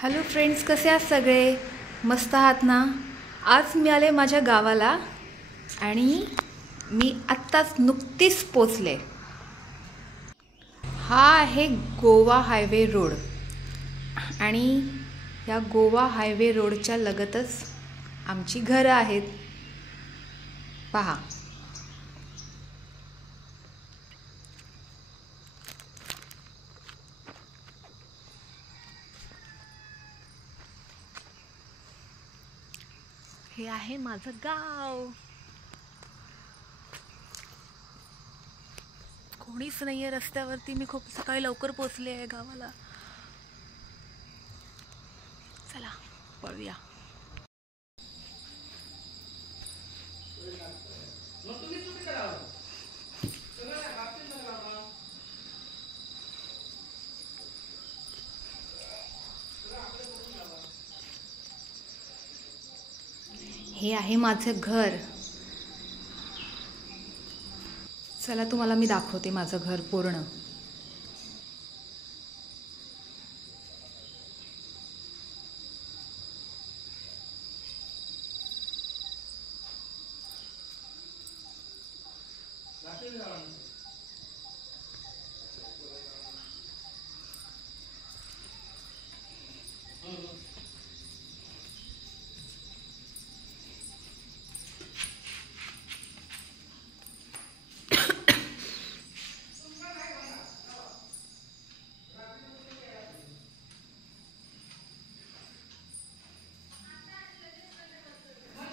Hello friends, कसे आहात सगळे? मस्त आहात ना? आज मी आले माझ्या गावाला आणि मी आत्ताच नुकतीच पोचले. हा आहे गोवा हायवे रोड आणि या गोवा हायवे रोडच्या लगतच आमची घरं आहेत. पहा, हे आहे माझं गाव. कोणीच नाहीये रस्त्यावरती. मी खूप सकाळी लवकर पोचले आहे गावाला. चला पळूया. हे आहे माझं घर. चला तुम्हाला मी दाखवते माझं घर पूर्ण.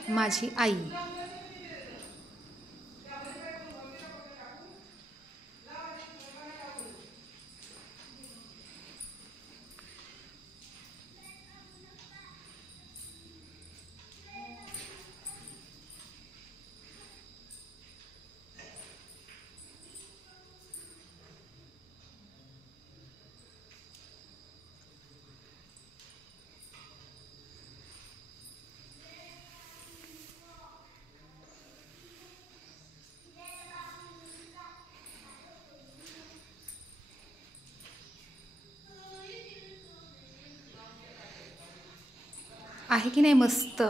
माझी आई. आहे की नाही मस्त?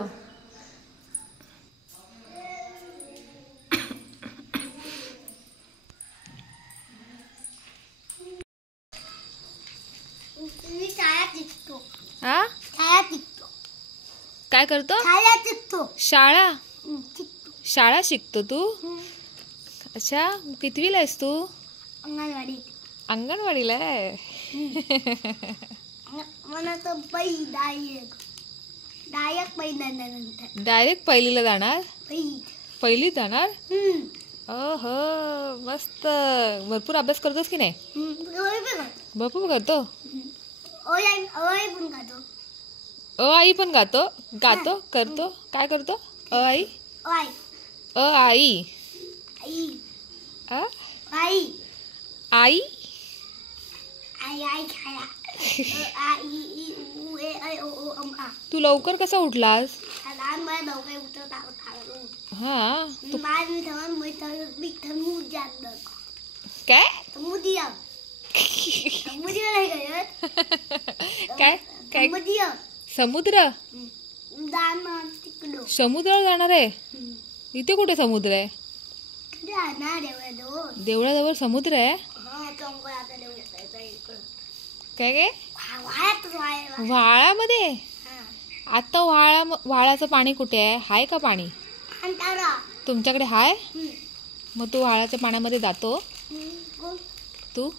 काय करतो? शाळा. शाळा शिकतो तू? अच्छा, कितवीला आहेस तू? अंगणवाडीला आहे. डायरेक्ट पहिलीला जाणार? पहिलीत जाणार? ओहो, मस्त. भरपूर अभ्यास करतोस की नाही? भरपूर करतो. अ आई पण गातो? करतो? काय करतो? अ आई? अ आई? आई? तू लवकर कसा उठलास? हा. काय? काय काय? समुद्र? समुद्रावर जाणार आहे? इथे कुठे समुद्र आहे? देवळाजवळ समुद्र आहे? काय काय? व्हाळामध्ये? आता व्हाळाचं पाणी कुठे आहे? हाय का पाणी तुमच्याकडे? हाय. मग तू व्हाळाच्या पाण्यामध्ये जातो? तू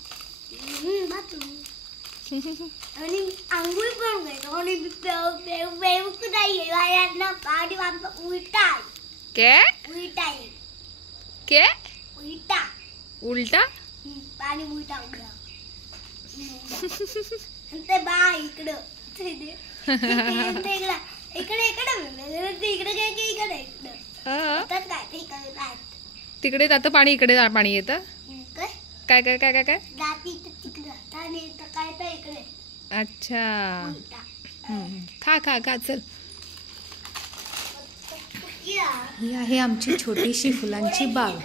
उलटा पाणी उलटा तिकडे जातं पाणी, इकडे पाणी येतं. काय काय काय काय काय? अच्छा. खा खा खा. चल. ही आहे आमची छोटीशी फुलांची बाग.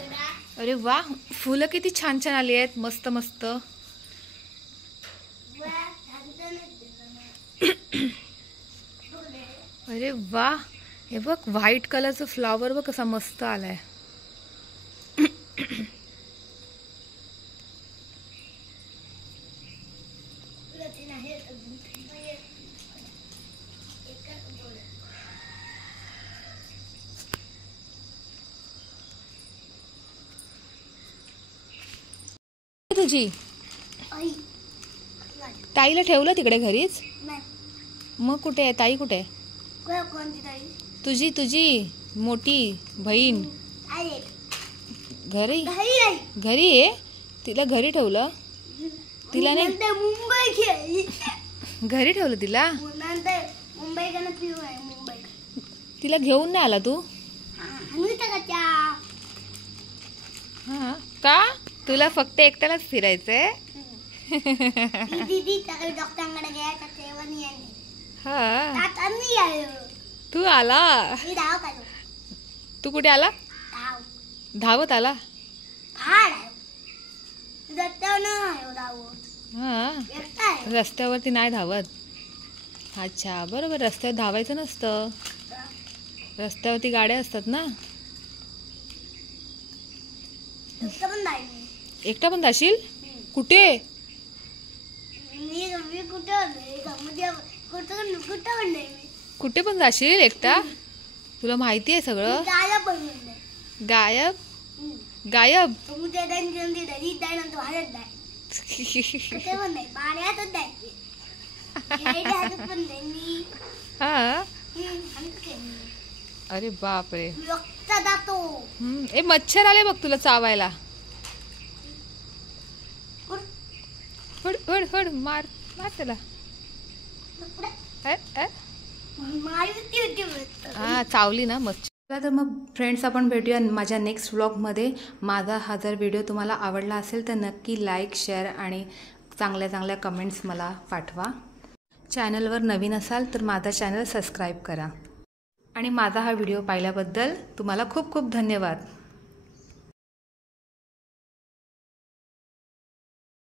अरे वा, फुलं किती छान छान आली आहेत. मस्त मस्त. अरे वा, हे बघ व्हाईट कलरचा फ्लॉवर बघ कसा मस्त आलाय. तुझी ताईला ठेवलं तिकडे घरीच? मग कुठे आहे ताई? कुठे आहे तुझी? तुझी मोठी बहीण घरी घरी आहे? तिला घरी ठेवलं? तिला नाही घरी ठेवलं तिला? तिला घेऊन नाही आला तू? हा का? तुला फक्त एकट्यालाच फिरायचंय? हा तू आला? तू कुठे आला? धावत आला? हा रस्त्यावरती नाही धावत. अच्छा बरोबर, रस्त्यावर धावायचं नसतं, रस्त्यावरती गाड्या असतात ना. एकटा पण जाशील? कुठे? कुठे पण जाशील एकटा? तुला माहिती आहे सगळं? गायब? गायब? हा अरे बापरे. ए मच्छर आले बघ तुला चावायला. हड हड हड मार मार त्याला. हा चावली ना मच्छर. तर मग फ्रेंड्स, आपण भेटूया माझ्या नेक्स्ट व्लॉगमध्ये. माझा हा जर व्हिडिओ तुम्हाला आवडला असेल तर नक्की लाईक, शेअर आणि चांगल्या चांगल्या कमेंट्स मला पाठवा. चॅनलवर नवीन असाल तर माझा चॅनल सबस्क्राईब करा. आणि माझा हा व्हिडिओ पाहिल्याबद्दल तुम्हाला खूप खूप धन्यवाद.